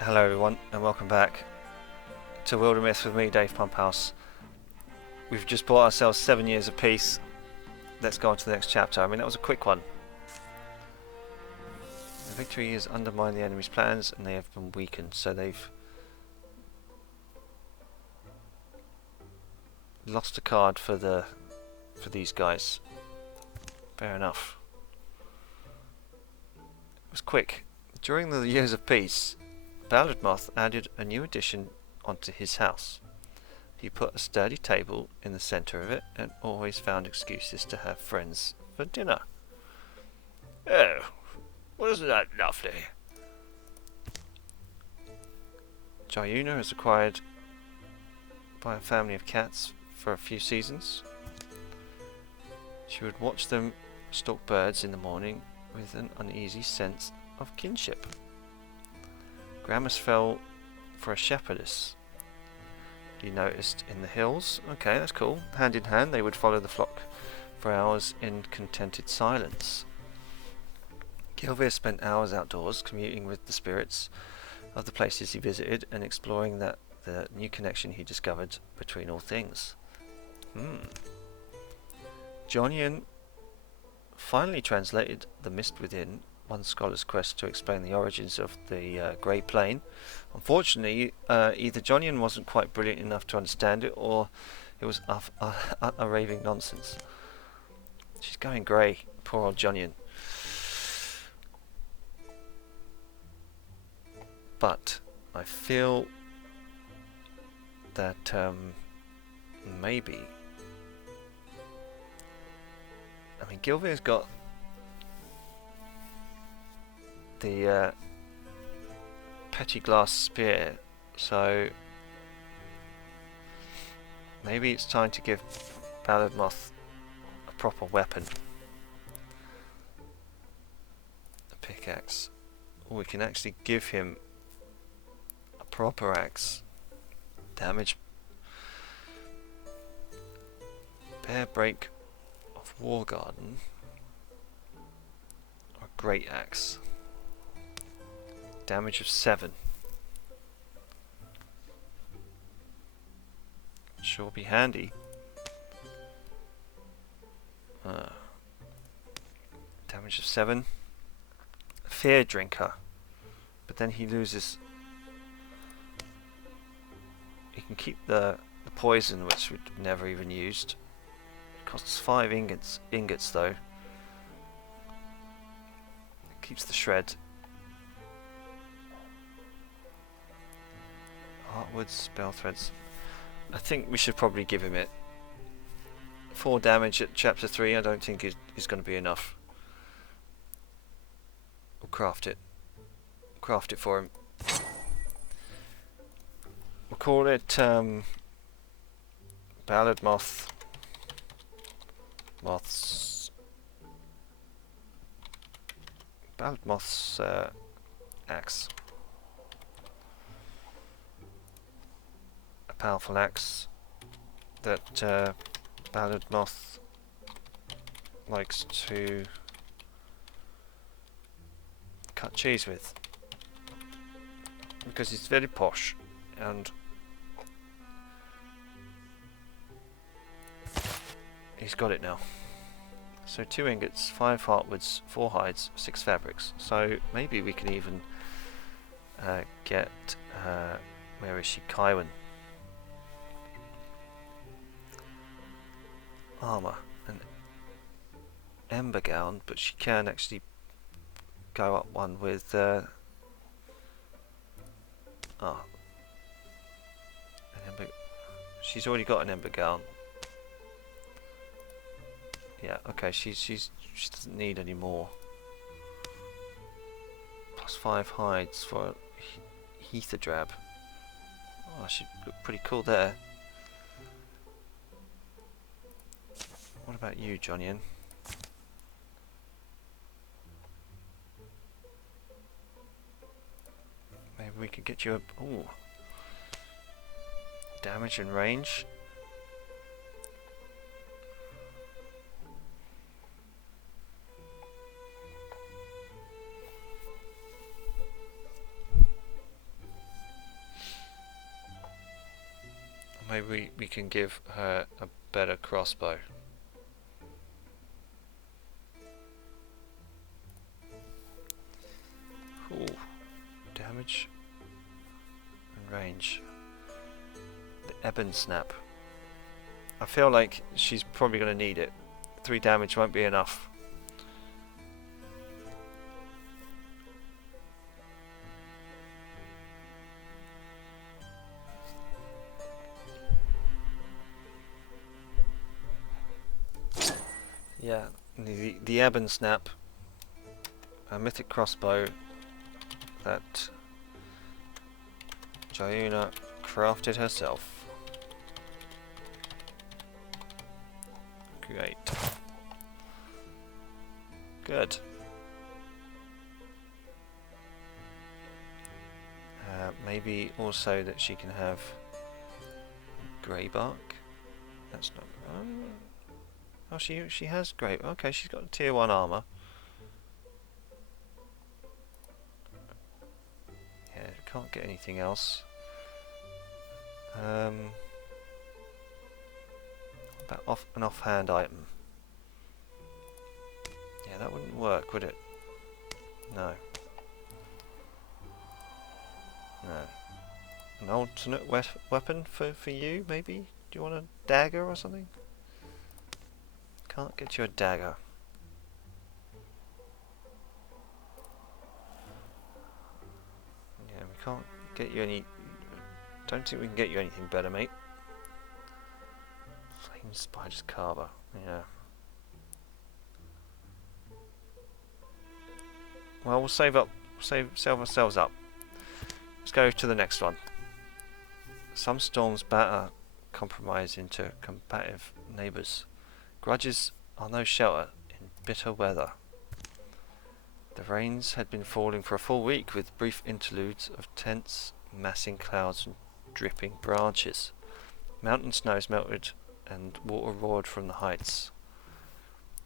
Hello everyone and welcome back to Wildermyth with me, Dave Pumphouse. We've just bought ourselves 7 years of peace. Let's go on to the next chapter. I mean, that was a quick one. The victory has undermined the enemy's plans and they have been weakened, so they've lost a card for these guys. Fair enough. It was quick. During the years of peace, Wildermyth added a new addition onto his house. He put a sturdy table in the centre of it and always found excuses to have friends for dinner. Oh, wasn't that lovely? Jayuna is acquired by a family of cats for a few seasons. She would watch them stalk birds in the morning with an uneasy sense of kinship. Gramus fell for a shepherdess he noticed in the hills. Okay, that's cool. Hand in hand, they would follow the flock for hours in contented silence. Gilvir spent hours outdoors, communing with the spirits of the places he visited and exploring the new connection he discovered between all things. Jonian finally translated The Mist Within, one scholar's quest to explain the origins of the Grey Plane. Unfortunately, either Jonian wasn't quite brilliant enough to understand it, or it was a raving nonsense. She's going grey, poor old Jonian. But I feel that maybe, I mean, Gilvir's got the petty glass spear, so maybe it's time to give Wildermyth a proper weapon. A pickaxe. Or we can actually give him a proper axe. Damage. Bear break of War Garden. Or a great axe. Damage of 7. Sure be handy. Damage of 7. Fear Drinker. But then he loses. He can keep the poison, which we've never even used. It costs 5 ingots though. It keeps the shred. Heartwood, spell threads. I think we should probably give him it. 4 damage at chapter 3 I don't think is going to be enough. We'll craft it. Craft it for him. We'll call it Wildermyth. Wildermyth's axe. Powerful axe that Wildermyth likes to cut cheese with, because he's very posh, and he's got it now. So 2 ingots, 5 heartwoods, 4 hides, 6 fabrics. So maybe we can even get where is she? Kaiwan. Armour, an ember gown, but she can actually go up one with she's already got an ember gown. Yeah, okay, she doesn't need any more. Plus 5 hides for Heather Drab. Oh, she'd look pretty cool there. What about you, Jonian? Maybe we could get you a... Ooh. Damage and range. Maybe we can give her a better crossbow. Ooh, damage and range. The Ebon Snap. I feel like she's probably going to need it. 3 damage won't be enough. Yeah, the Ebon Snap, a mythic crossbow that Jayuna crafted herself. Great. Good. Maybe also that she can have grey bark. That's not. Oh, she has grey. Okay, she's got tier 1 armor. Yeah, can't get anything else. About an offhand item. Yeah, that wouldn't work, would it? No. No. An alternate weapon for you, maybe? Do you want a dagger or something? Can't get you a dagger. Yeah, we can't get you any... Don't think we can get you anything better, mate. Flame Spider's Carver. Yeah. Well, we'll save ourselves up. Let's go to the next one. Some storms batter compromise into combative neighbours. Grudges are no shelter in bitter weather. The rains had been falling for a full week, with brief interludes of tense, massing clouds and dripping branches. Mountain snows melted and water roared from the heights.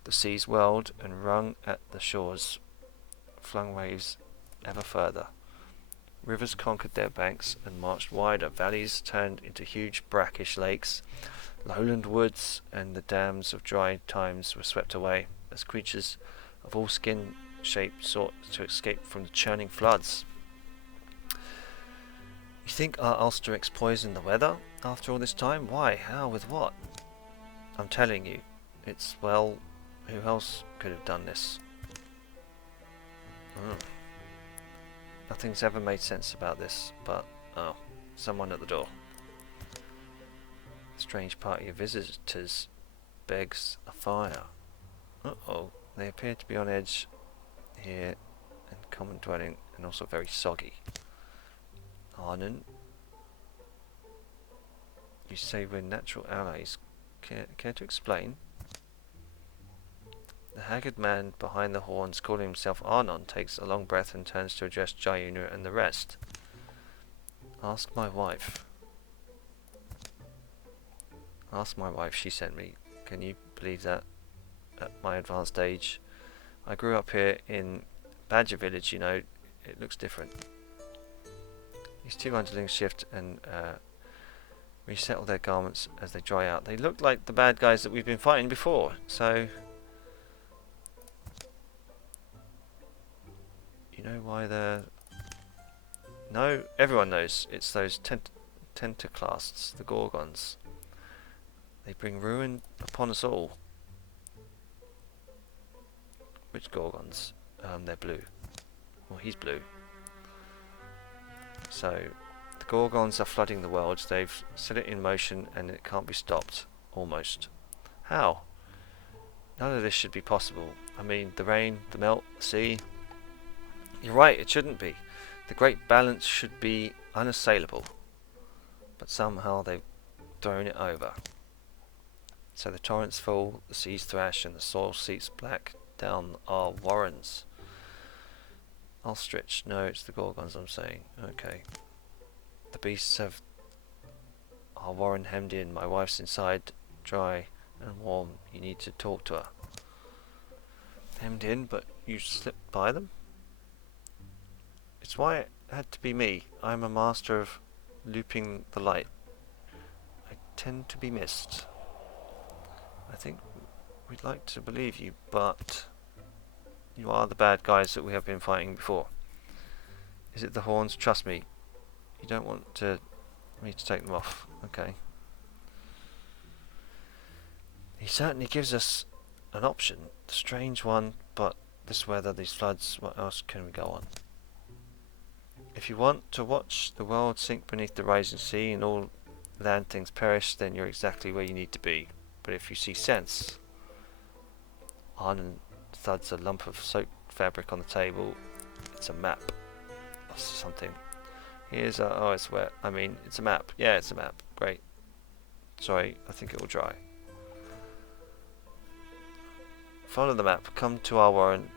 The seas whirled and wrung at the shores, flung waves ever further. Rivers conquered their banks and marched wider. Valleys turned into huge brackish lakes. Lowland woods and the dams of dry times were swept away as creatures of all skin shapes sought to escape from the churning floods. You think our Ulsterix poisoned the weather after all this time? Why? How? With what? I'm telling you, it's, well, who else could have done this? Nothing's ever made sense about this, but, oh, someone at the door. Strange party of visitors begs a fire. Uh-oh, they appear to be on edge here, and common dwelling, and also very soggy. Arnon, you say we're natural allies. Care to explain? The haggard man behind the horns, calling himself Arnon, takes a long breath and turns to address Jayuna and the rest. Ask my wife. Ask my wife, she sent me. Can you believe that? At my advanced age. I grew up here in Badger Village, you know. It looks different. These 2 underlings shift and resettle their garments as they dry out. They look like the bad guys that we've been fighting before, so... You know why they're... No, everyone knows. It's those tentaclasts, the Gorgons. They bring ruin upon us all. Which Gorgons? They're blue. Well, he's blue. So, the Gorgons are flooding the world. They've set it in motion and it can't be stopped. Almost. How? None of this should be possible. I mean, the rain, the melt, the sea... You're right, it shouldn't be. The great balance should be unassailable. But somehow they've thrown it over. So the torrents fall, the seas thrash, and the soil seeps black down our warrens. Ulsterich, no, it's the Gorgons I'm saying. Okay. The beasts have our warren hemmed in. My wife's inside, dry and warm. You need to talk to her. Hemmed in, but you slipped by them? It's why it had to be me. I'm a master of looping the light. I tend to be missed. I think we'd like to believe you, but you are the bad guys that we have been fighting before. Is it the horns? Trust me, you don't want me to take them off. Okay. He certainly gives us an option. A strange one, but this weather, these floods, what else can we go on? If you want to watch the world sink beneath the rising sea and all land things perish, then you're exactly where you need to be. But if you see sense, Arnon thuds a lump of soaked fabric on the table. It's a map or something. Here's a... oh, it's wet. I mean, it's a map. Yeah, it's a map. Great. Sorry, I think it will dry. Follow the map. Come to our warren.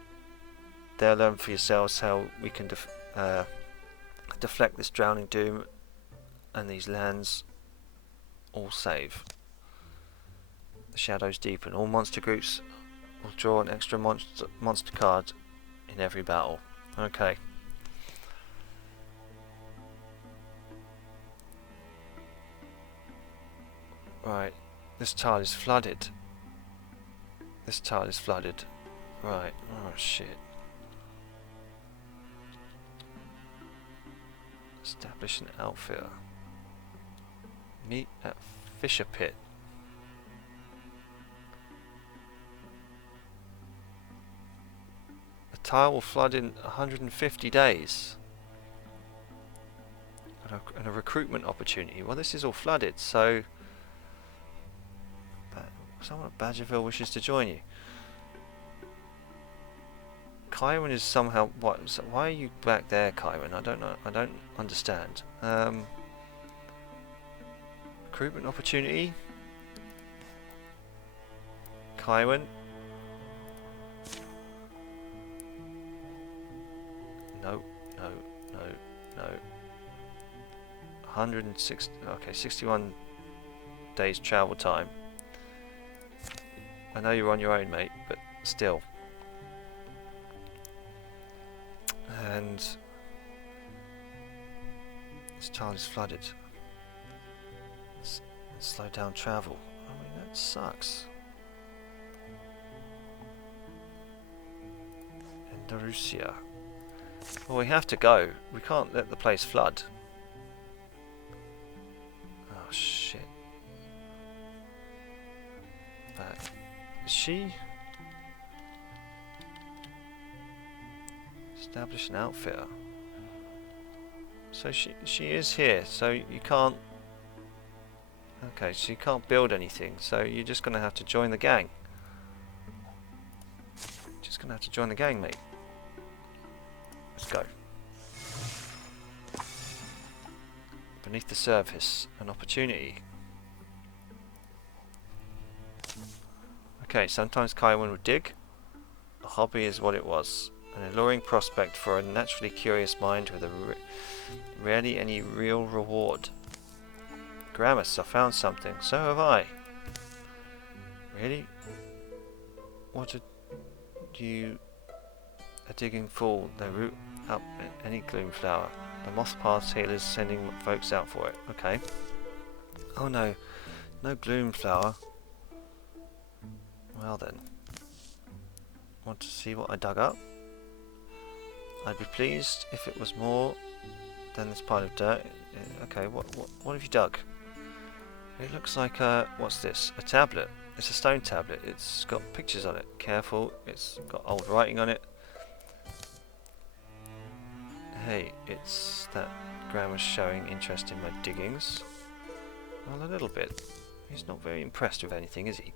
There learn for yourselves how we can deflect this drowning doom and these lands all save. The shadows deepen. All monster groups will draw an extra monster card in every battle. Okay. Right. This tile is flooded. This tile is flooded. Right. Oh shit. Establish an outfitter. Meet at Fisher Pit. The tile will flood in 150 days. And a recruitment opportunity. Well, this is all flooded, so someone at Badgerville wishes to join you. Kyron is somehow... what? So why are you back there, Kyron? I don't know. I don't understand. Recruitment opportunity. Kyron. No, no, no, no. 160... okay, 61 days travel time. I know you're on your own, mate, but still. And this tile is flooded. Slow down travel. I mean, that sucks. Andalusia. Well, we have to go. We can't let the place flood. Oh shit. Back. Is she? Establish an outfitter. So she is here, so you can't... okay, so you can't build anything, so you're just going to have to join the gang. Just going to have to join the gang, mate. Let's go. Beneath the surface, an opportunity. Okay, sometimes Kaiwan would dig. A hobby is what it was. An alluring prospect for a naturally curious mind with rarely any real reward. Gramus, I found something. So have I. Really? What did you... a digging fool. They root up any gloom flower. The moth path healer's sending folks out for it. Okay. Oh no. No gloom flower. Well then. Want to see what I dug up? I'd be pleased if it was more than this pile of dirt. Okay, what have you dug? It looks like what's this? A tablet. It's a stone tablet. It's got pictures on it. Careful, it's got old writing on it. Hey, it's that Grandma's showing interest in my diggings. Well, a little bit. He's not very impressed with anything, is he?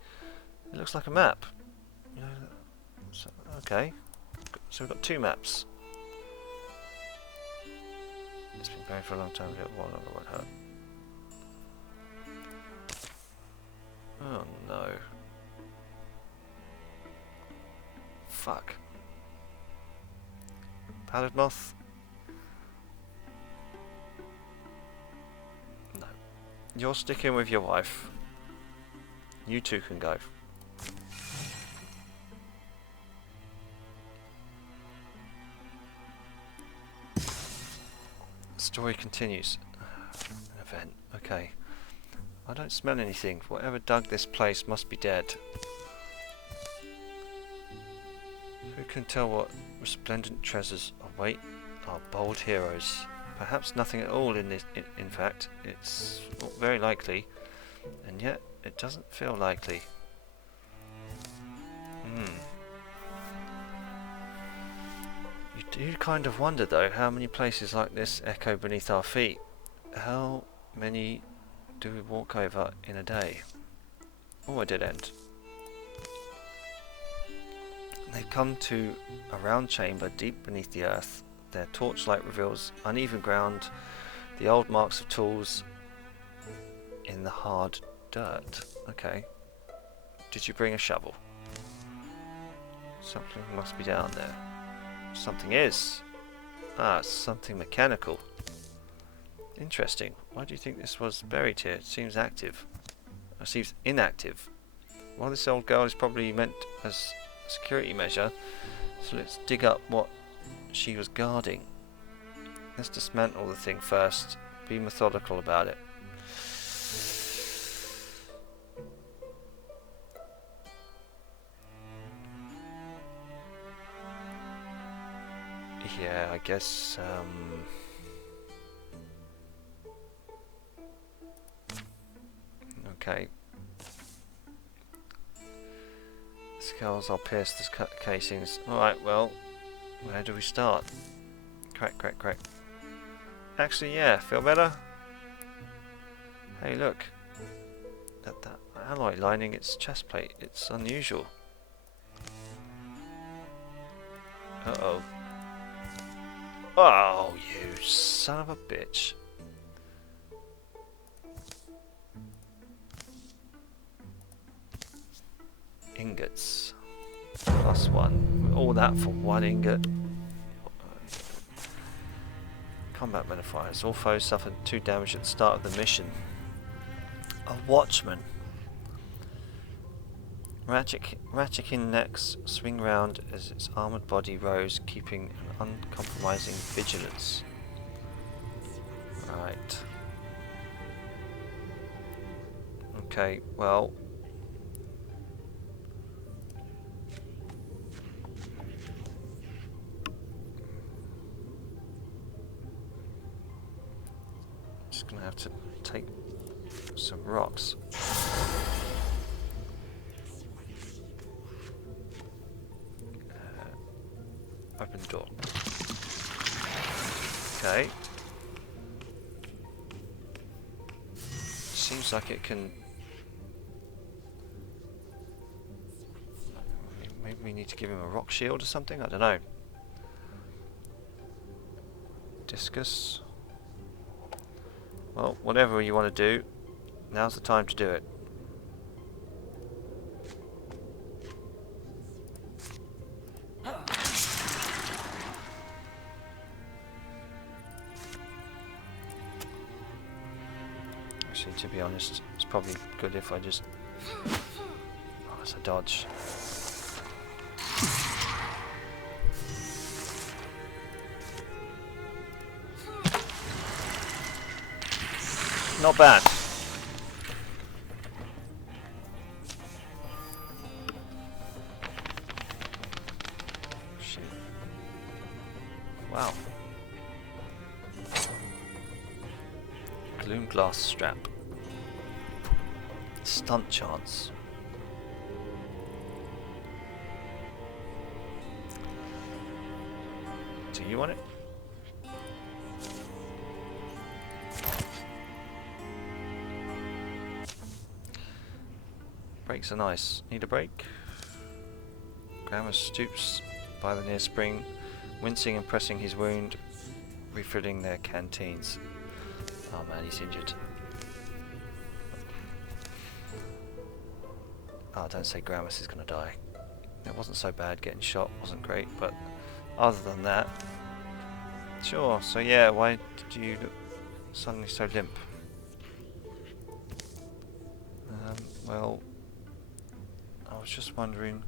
It looks like a map. You know, so, okay. So we've got two maps. It's been going for a long time. One longer won't hurt. Oh no. Fuck. Pallid moth. No. You're sticking with your wife. You two can go. The story continues. An event. Okay. I don't smell anything. Whatever dug this place must be dead. Who can tell what resplendent treasures await our bold heroes? Perhaps nothing at all in this. In fact, it's not very likely, and yet it doesn't feel likely. You do kind of wonder, though, how many places like this echo beneath our feet. How many do we walk over in a day? Oh, a dead end. They've come to a round chamber deep beneath the earth. Their torchlight reveals uneven ground, the old marks of tools in the hard dirt. Okay. Did you bring a shovel? Something must be down there. Something is. Ah, it's something mechanical. Interesting. Why do you think this was buried here? It seems active. It seems inactive. Well, this old girl is probably meant as a security measure, so let's dig up what she was guarding. Let's dismantle the thing first. Be methodical about it. Yeah, I guess, okay. Skulls, I'll pierce the casings. Alright, well, where do we start? Crack, crack, crack. Actually, yeah, feel better? Hey, look. That alloy lining its chest plate. It's unusual. Uh-oh. Oh, you son of a bitch. Ingots. +1. All that for 1 ingot. Combat modifiers. All foes suffered 2 damage at the start of the mission. A watchman. Ratchikin necks swing round as its armoured body rose, keeping an uncompromising vigilance. Right. Okay, well. Just gonna have to take some rocks. Open the door. Okay. Seems like it can... Maybe we need to give him a rock shield or something? I don't know. Discus. Well, whatever you want to do, now's the time to do it. Actually, to be honest, it's probably good if I just... Oh, it's a dodge. Not bad. Shit. Wow. Gloom glass strap. Stunt chance. Do you want it? Brakes are nice. Need a brake? Grammer stoops by the near spring, wincing and pressing his wound, refilling their canteens. Oh man, he's injured. Oh, don't say Gramus is gonna die. It wasn't so bad, getting shot wasn't great, but other than that... Sure, so yeah, why did you look suddenly so limp? Well... I was just wondering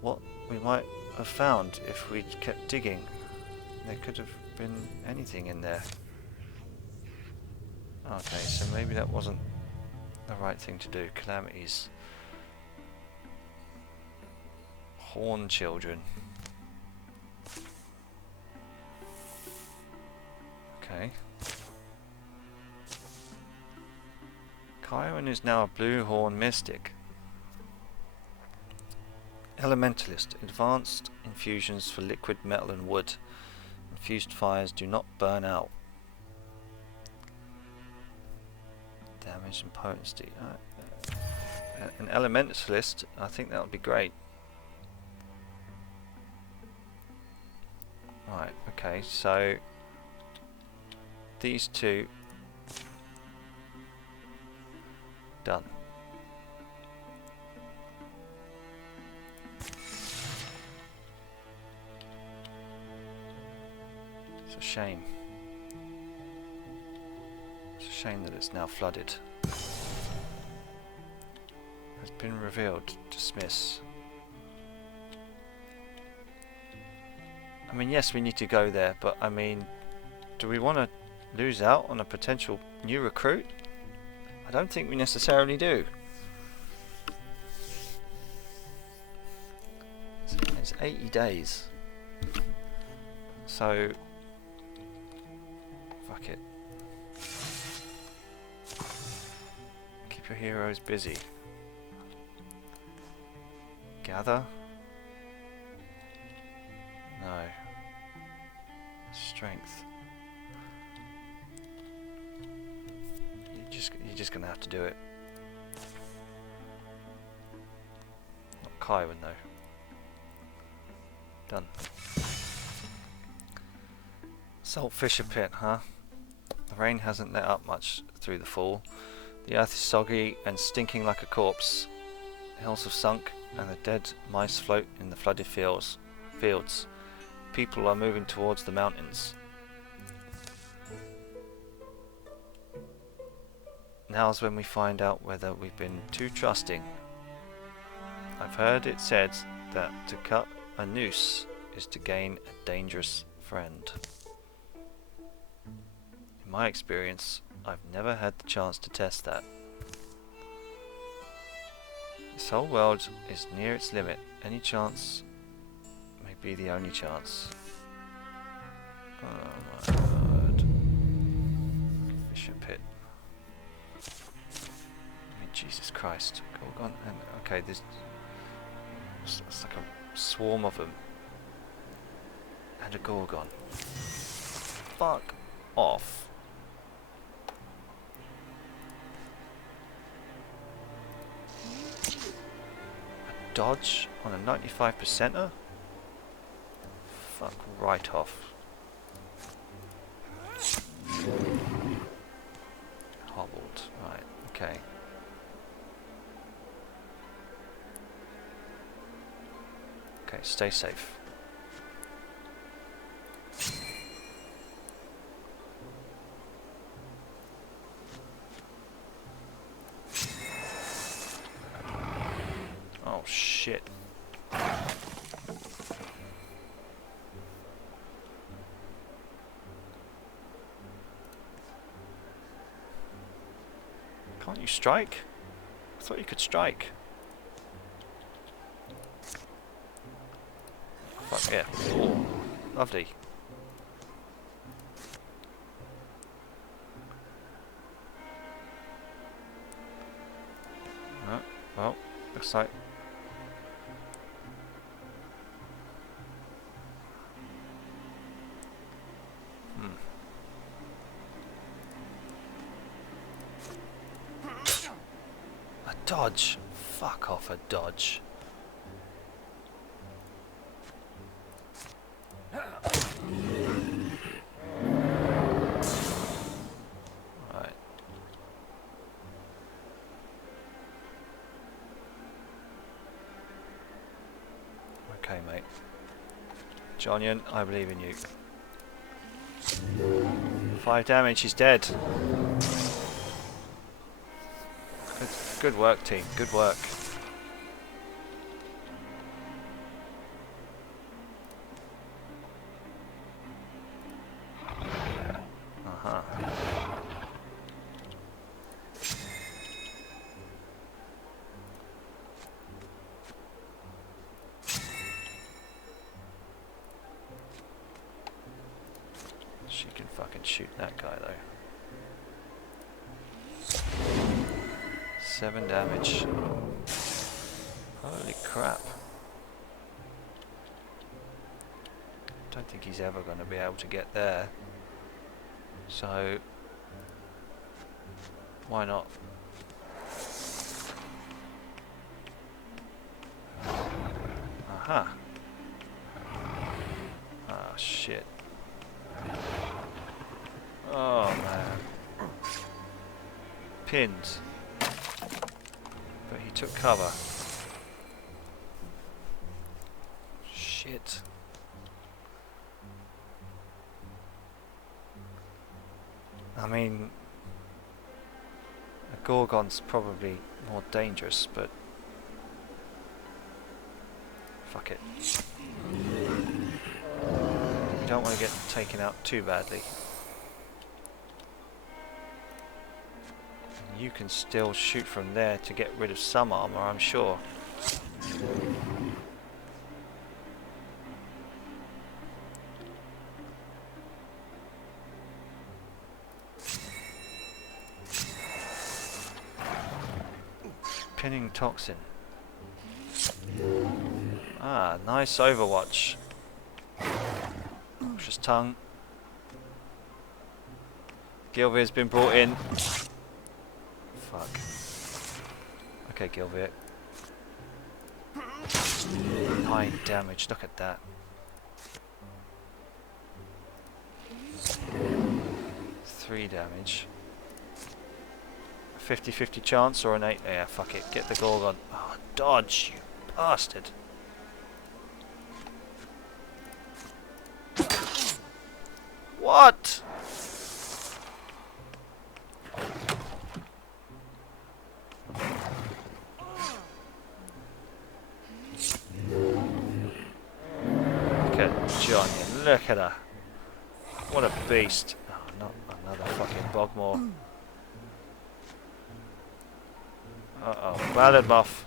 what we might have found if we'd kept digging. There could have been anything in there. Okay, so maybe that wasn't the right thing to do. Calamities. Horn children. Okay. Chiron is now a blue horn mystic. Elementalist. Advanced infusions for liquid metal and wood. Infused fires do not burn out. Damage and potency. An elementalist, I think that would be great. Right, okay, so these two done. It's a shame. It's a shame that it's now flooded. Has been revealed. Dismiss. I mean, yes, we need to go there, but I mean, do we want to lose out on a potential new recruit? I don't think we necessarily do. It's 80 days. So, fuck it. Keep your heroes busy. Gather? No. Strength. You're just gonna have to do it. Not Chiron though. Done. Salt Fisher Pit, huh? The rain hasn't let up much through the fall. The earth is soggy and stinking like a corpse. Hills have sunk and the dead mice float in the flooded fields. People are moving towards the mountains. Now's when we find out whether we've been too trusting. I've heard it said that to cut a noose is to gain a dangerous friend. In my experience, I've never had the chance to test that. This whole world is near its limit. Any chance may be the only chance. Oh my word. Fisher Pit. I mean, Jesus Christ. Gorgon. And okay, there's it's like a swarm of them. And a Gorgon. Fuck off. A dodge on a 95%er? Fuck right off. Hobbled. Right, okay. Okay, stay safe. Oh shit. Can't you strike? I thought you could strike. Fuck yeah. Oh, lovely. Oh, well, looks like a dodge. Fuck off a dodge. Right. Okay, mate. Jonian, I believe in you. 5 damage, he's dead. Good work, team. Good work. She can fucking shoot that guy though. 7 damage. Holy crap. Don't think he's ever going to be able to get there. So, why not? Aha. Ah, shit. Oh, man. Pinned. But he took cover. Shit. I mean, a Gorgon's probably more dangerous, but fuck it. You don't want to get taken out too badly. You can still shoot from there to get rid of some armor, I'm sure. Pinning toxin. Ah, nice overwatch. Just tongue. Gilvir's been brought in. Fuck. Okay, Gilvir. 9 damage, look at that. 3 damage. 50-50 chance or an 8? Yeah, fuck it. Get the Gorgon. Oh, dodge, you bastard. What? Look at Johnny. Look at her. What a beast. Oh, not another fucking Bogmore. Uh-oh, Wildermyth.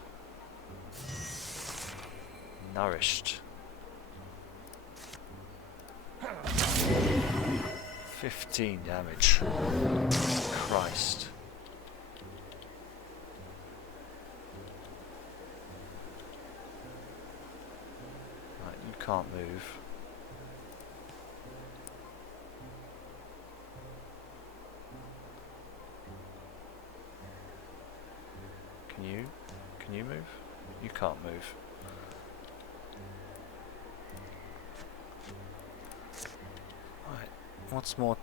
Nourished. 15 damage. Christ. Right, you can't move. Can you move? You can't move. Right. What's more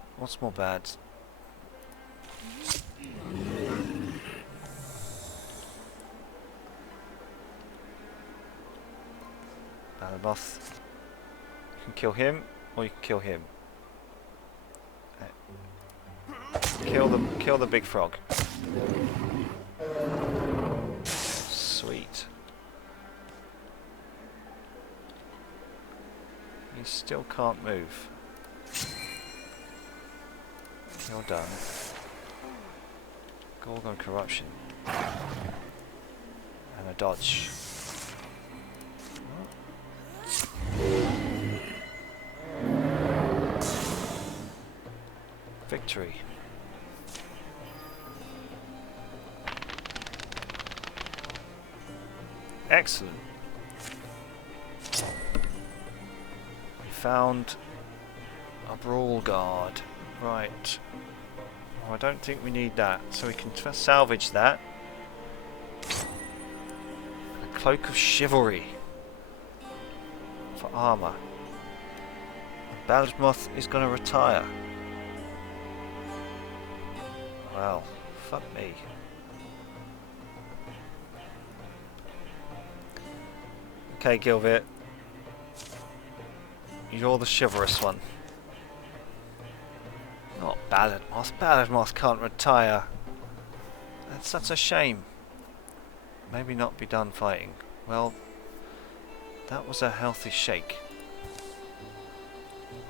bad? Wildermyth. You can kill him or you can kill him. Kill the big frog. Sweet. You still can't move. You're done. Gorgon corruption. And a dodge. Victory. Excellent. We found a brawl guard. Right. Oh, I don't think we need that, so we can salvage that. A cloak of chivalry for armor. Wildermyth is going to retire. Well, fuck me. Okay, Gilvir. You're the chivalrous one. Not Wildermyth. Wildermyth can't retire. That's such a shame. Maybe not be done fighting. Well, that was a healthy shake.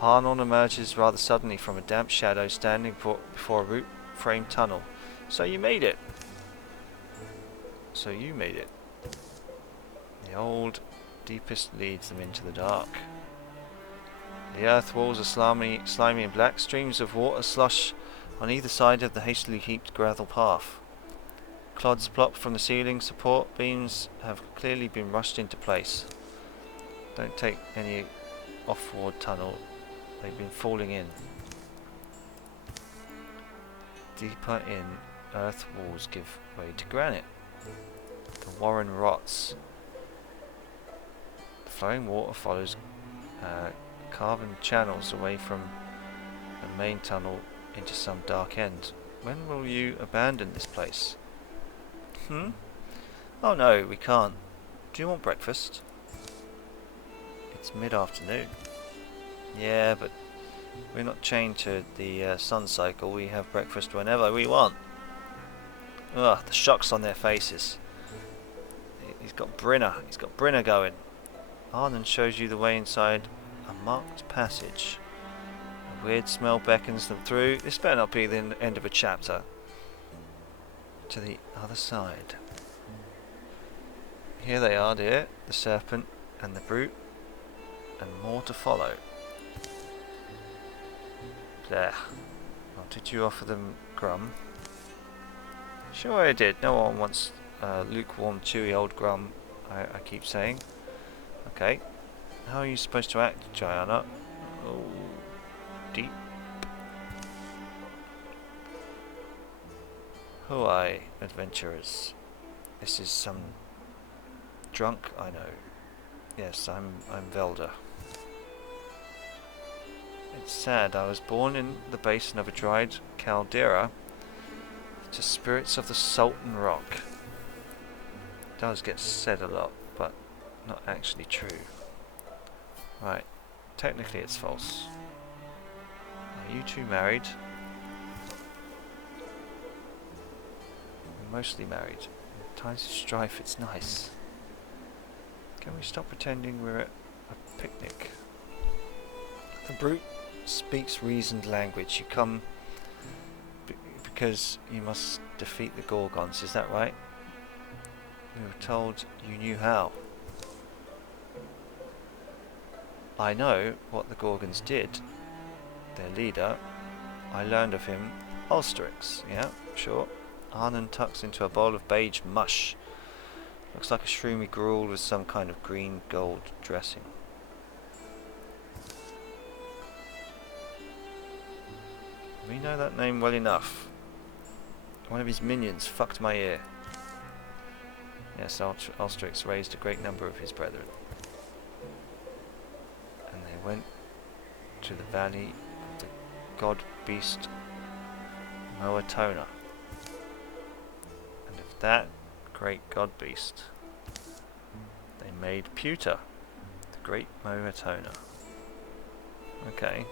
Arnon emerges rather suddenly from a damp shadow standing before a root-framed tunnel. So you made it. So you made it. The old deepest leads them into the dark. The earth walls are slimy and black. Streams of water slush on either side of the hastily heaped gravel path. Clods plop from the ceiling. Support beams have clearly been rushed into place. Don't take any off-ward tunnel. They've been falling in. Deeper in, earth walls give way to granite. The warren rots. The flowing water follows carven channels away from the main tunnel into some dark end. When will you abandon this place? Oh no, we can't. Do you want breakfast? It's mid-afternoon. Yeah, but we're not chained to the sun cycle. We have breakfast whenever we want. Ugh, the shocks on their faces. He's got Brinner going. Arnon shows you the way inside a marked passage. A weird smell beckons them through. This better not be the end of a chapter. To the other side. Here they are, dear. The serpent and the brute. And more to follow. There. Oh, did you offer them grum? Sure I did. No one wants lukewarm, chewy old grum, I keep saying. Okay. How are you supposed to act, Gianna? Oh, deep. Who are I, adventurers? This is some drunk, I know. Yes, I'm Velda. It's sad, I was born in the basin of a dried caldera to spirits of the Sultan Rock. It does get said a lot, but not actually true. Right, technically it's false. Are you two married? We're mostly married. In times of strife it's nice. Can we stop pretending we're at a picnic? The brute speaks reasoned language. You come because you must defeat the Gorgons, is that right? We were told you knew how. I know what the Gorgons did. Their leader, I learned of him, Ulsterix. Yeah, sure. Arnon tucks into a bowl of beige mush. Looks like a shroomy gruel with some kind of green gold dressing. We know that name well enough. One of his minions fucked my ear. Yes, Ulsterix raised a great number of his brethren. And they went to the valley of the god-beast Moatona. And of that great god-beast, they made pewter, the great Moatona. Okay.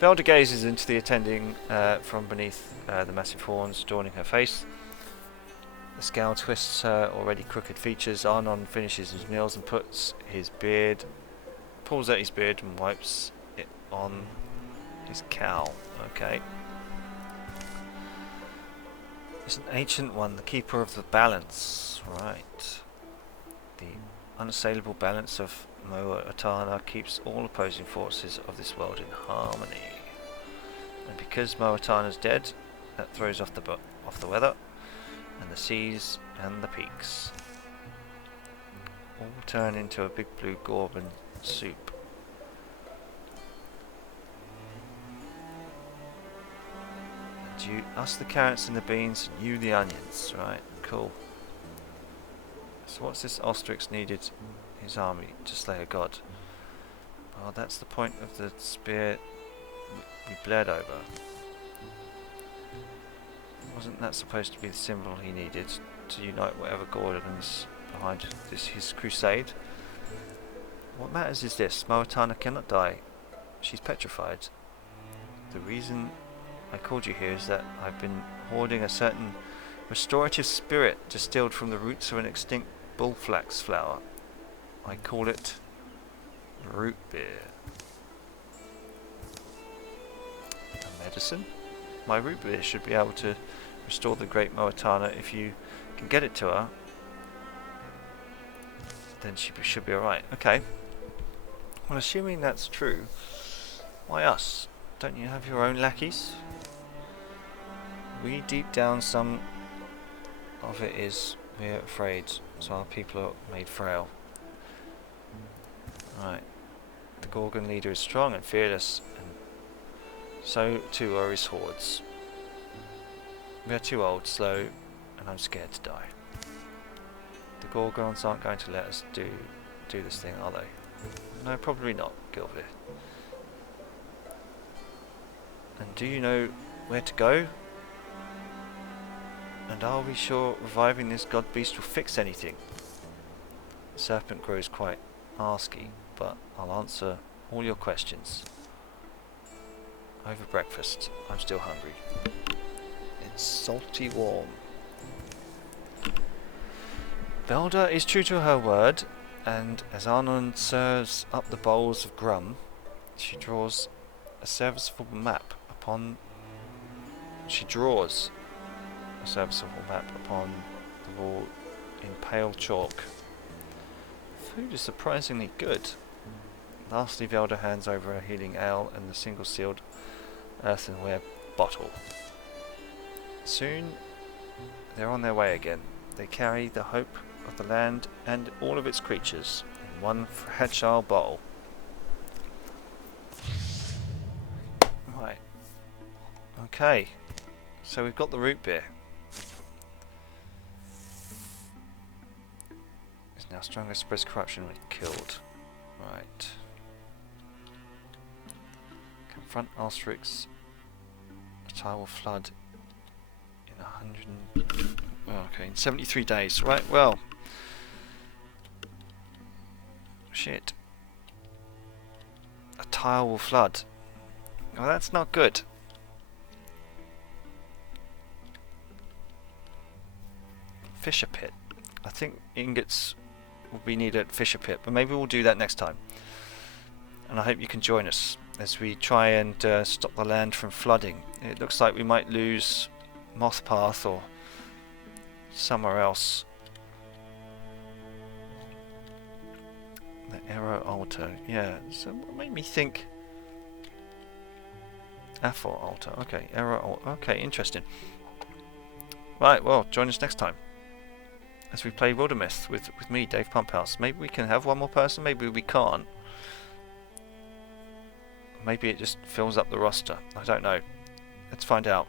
Velda gazes into the attending from beneath the massive horns adorning her face. The scowl twists her already crooked features. Arnon finishes his meals and pulls at his beard and wipes it on his cowl. Okay. It's an ancient one, the keeper of the balance. Right. The unassailable balance of Moatana keeps all opposing forces of this world in harmony. And because Moatana's dead, that throws off the weather, and the seas and the peaks. All turn into a big blue Gorgon soup. And us the carrots and the beans, and you the onions. Right, cool. So what's this Ulsterix needed his army to slay a god? Oh, that's the point of the spear we bled over. Wasn't that supposed to be the symbol he needed to unite whatever Gorgon's behind his crusade? What matters is this: Moatana cannot die. She's petrified. The reason I called you here is that I've been hoarding a certain restorative spirit distilled from the roots of an extinct bullflax flower. I call it root beer. A medicine? My root beer should be able to restore the great Moatana. If you can get it to her, then she should be alright. Okay. Well, assuming that's true, why us? Don't you have your own lackeys? We deep down some of it is we're afraid, so our people are made frail. Right. The Gorgon leader is strong and fearless, and so too are his hordes. We are too old, slow, and I'm scared to die. The Gorgons aren't going to let us do this thing, are they? No, probably not, Gilvir. And do you know where to go? And are we sure reviving this god beast will fix anything? The serpent grows quite arsky, but I'll answer all your questions. Over breakfast. I'm still hungry. It's salty warm. Velda is true to her word, and as Arnon serves up the bowls of grum, she draws a serviceable map upon the wall in pale chalk. Food is surprisingly good. Lastly, Velda hands over a healing ale and the single-sealed earthenware bottle. Soon, they're on their way again. They carry the hope of the land and all of its creatures in one fragile bottle. Right. Okay. So we've got the root beer. It's now stronger, spreads corruption when killed. Right. Confront Asterix. A tile will flood in 100. Oh, okay, in 73 days. Right, well. Shit. A tile will flood. Well, that's not good. Fisher pit. I think ingots will be needed at Fisher pit, but maybe we'll do that next time. And I hope you can join us as we try and stop the land from flooding. It looks like we might lose Mothpath or somewhere else. The Arrow Altar, yeah. So what made me think Afor Altar? Okay, Arrow Altar. Okay, interesting. Right, well, join us next time as we play Wildermyth with me, Dave Pumphouse. Maybe we can have one more person, maybe we can't. Maybe it just fills up the roster. I don't know. Let's find out.